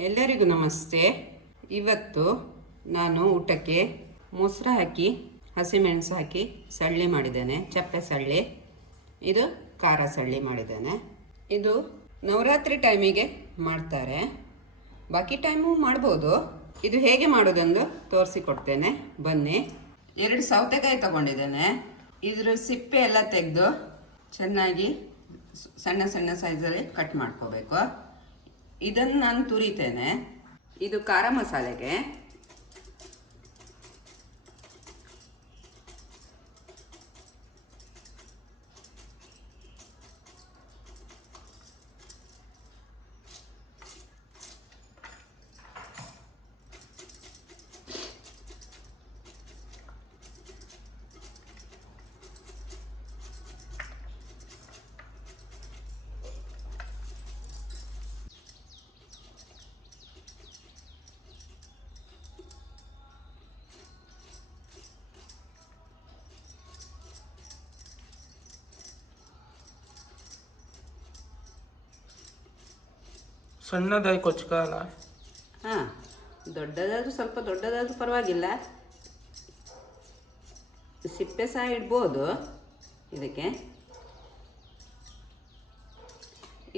ಎಲ್ಲರಿಗೂ ನಮಸ್ತೆ. ಇವತ್ತು ನಾನು ಊಟಕ್ಕೆ ಮೊಸರು ಹಾಕಿ ಹಸಿಮೆಣಸು ಹಾಕಿ ಸಳ್ಳಿ ಮಾಡಿದ್ದೇನೆ, ಚಪ್ಪೆ ಸಳ್ಳಿ. ಇದು ಖಾರ ಸಳ್ಳಿ ಮಾಡಿದ್ದೇನೆ. ಇದು ನವರಾತ್ರಿ ಟೈಮಿಗೆ ಮಾಡ್ತಾರೆ, ಬಾಕಿ ಟೈಮು ಮಾಡ್ಬೋದು. ಇದು ಹೇಗೆ ಮಾಡೋದೆಂದು ತೋರಿಸಿಕೊಡ್ತೇನೆ, ಬನ್ನಿ. 2 ಸೌತೆಕಾಯಿ ತಗೊಂಡಿದ್ದೇನೆ. ಇದ್ರ ಸಿಪ್ಪೆ ಎಲ್ಲ ತೆಗೆದು ಚೆನ್ನಾಗಿ ಸಣ್ಣ ಸಣ್ಣ ಸೈಜಲ್ಲಿ ಕಟ್ ಮಾಡ್ಕೋಬೇಕು. ಇದನ್ನು ನಾನು ತುರಿತೇನೆ. ಇದು ಖಾರ ಮಸಾಲೆಗೆ. ಸಣ್ಣದಾಗಿ ಕೊಚ್ಕಲ್ಲ. ಹಾಂ, ದೊಡ್ಡದಾದರೂ ಸ್ವಲ್ಪ ದೊಡ್ಡದಾದರೂ ಪರವಾಗಿಲ್ಲ. ಸಿಪ್ಪೆ ಸಹ ಇಡ್ಬೋದು ಇದಕ್ಕೆ.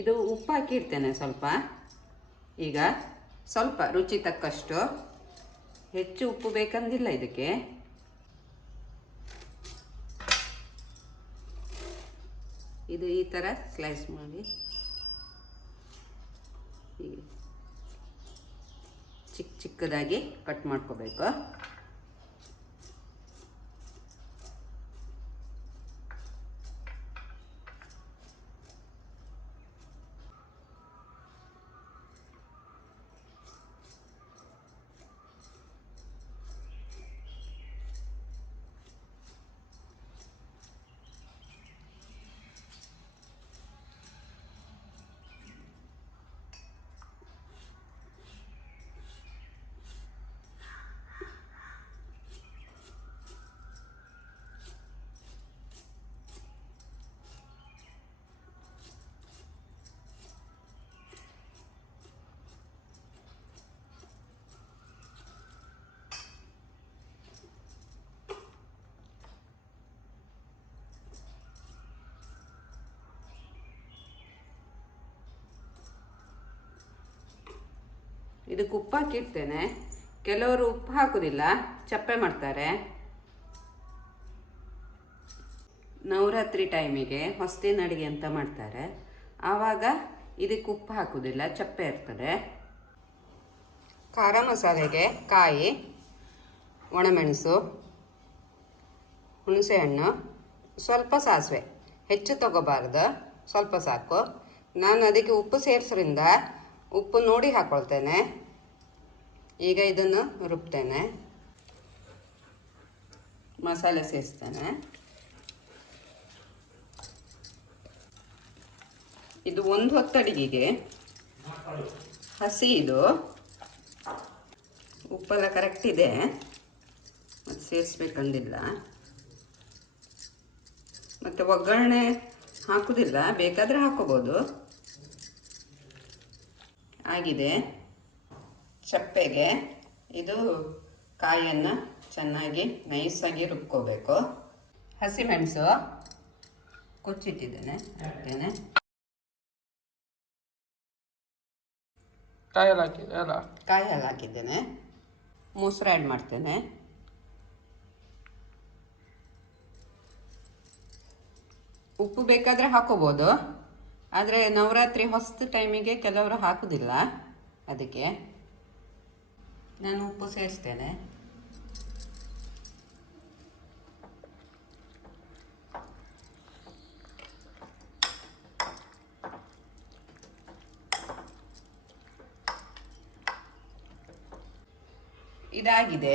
ಇದು ಉಪ್ಪು ಹಾಕಿಡ್ತೇನೆ ಸ್ವಲ್ಪ. ಈಗ ಸ್ವಲ್ಪ ರುಚಿ ತಕ್ಕಷ್ಟು, ಹೆಚ್ಚು ಉಪ್ಪು ಬೇಕಂದಿಲ್ಲ ಇದಕ್ಕೆ. ಇದು ಈ ಥರ ಸ್ಲೈಸ್ ಮಾಡಿ ಚಿಕ್ಕ ಚಿಕ್ಕದಾಗಿ ಕಟ್ ಮಾಡ್ಕೋಬೇಕು. ಇದಕ್ಕೆ ಉಪ್ಪು ಹಾಕಿಡ್ತೇನೆ. ಕೆಲವರು ಉಪ್ಪು ಹಾಕೋದಿಲ್ಲ, ಚಪ್ಪೆ ಮಾಡ್ತಾರೆ. ನವರಾತ್ರಿ ಟೈಮಿಗೆ ಹೊಸ್ತಿನ ಅಡುಗೆ ಅಂತ ಮಾಡ್ತಾರೆ, ಆವಾಗ ಇದಕ್ಕೆ ಉಪ್ಪು ಹಾಕೋದಿಲ್ಲ, ಚಪ್ಪೆ ಇರ್ತದೆ. ಖಾರ ಮಸಾಲೆಗೆ ಕಾಯಿ, ಒಣಮೆಣಸು, ಹುಣಸೆಹಣ್ಣು, ಸ್ವಲ್ಪ ಸಾಸಿವೆ. ಹೆಚ್ಚು ತಗೋಬಾರ್ದು, ಸ್ವಲ್ಪ ಸಾಕು. ನಾನು ಅದಕ್ಕೆ ಉಪ್ಪು ಸೇರಿಸೋದ್ರಿಂದ ಉಪ್ಪು ನೋಡಿ ಹಾಕ್ಕೊಳ್ತೇನೆ. ಈಗ ಇದನ್ನು ರುಬ್ತೇನೆ. ಮಸಾಲೆ ಸೇರಿಸ್ತೇನೆ. ಇದು ಒಂದು ಹೊತ್ತು ಅಡಿಗೆಗೆ ಹಸಿ. ಇದು ಉಪ್ಪೆಲ್ಲ ಕರೆಕ್ಟ್ ಇದೆ, ಮತ್ತು ಸೇರಿಸ್ಬೇಕಂದಿಲ್ಲ. ಮತ್ತು ಒಗ್ಗರಣೆ ಹಾಕೋದಿಲ್ಲ, ಬೇಕಾದರೆ ಹಾಕೋಬೋದು. ಆಗಿದೆ. ಚಪ್ಪೆಗೆ ಇದು ಕಾಯನ್ನು ಚೆನ್ನಾಗಿ ನೈಸಾಗಿ ರುಬ್ಕೋಬೇಕು. ಹಸಿಮೆಣಸು ಕೊಚ್ಚಿಟ್ಟಿದ್ದೇನೆ, ಹಾಕ್ತೇನೆ. ಕಾಯಲ್ಲಿ ಹಾಕಿದೆ ಅಲ್ಲ? ಕಾಯಲ್ಲಿ ಹಾಕಿದ್ದೇನೆ. ಮೊಸರು ಆ್ಯಡ್ ಮಾಡ್ತೇನೆ. ಉಪ್ಪು ಬೇಕಾದರೆ ಹಾಕೋಬೋದು, ಆದರೆ ನವರಾತ್ರಿ ಹೊಸ್ತು ಟೈಮಿಗೆ ಕೆಲವರು ಹಾಕೋದಿಲ್ಲ, ಅದಕ್ಕೆ ನಾನು ಉಪ್ಪು ಸೇರಿಸ್ತೇನೆ. ಇದಾಗಿದೆ.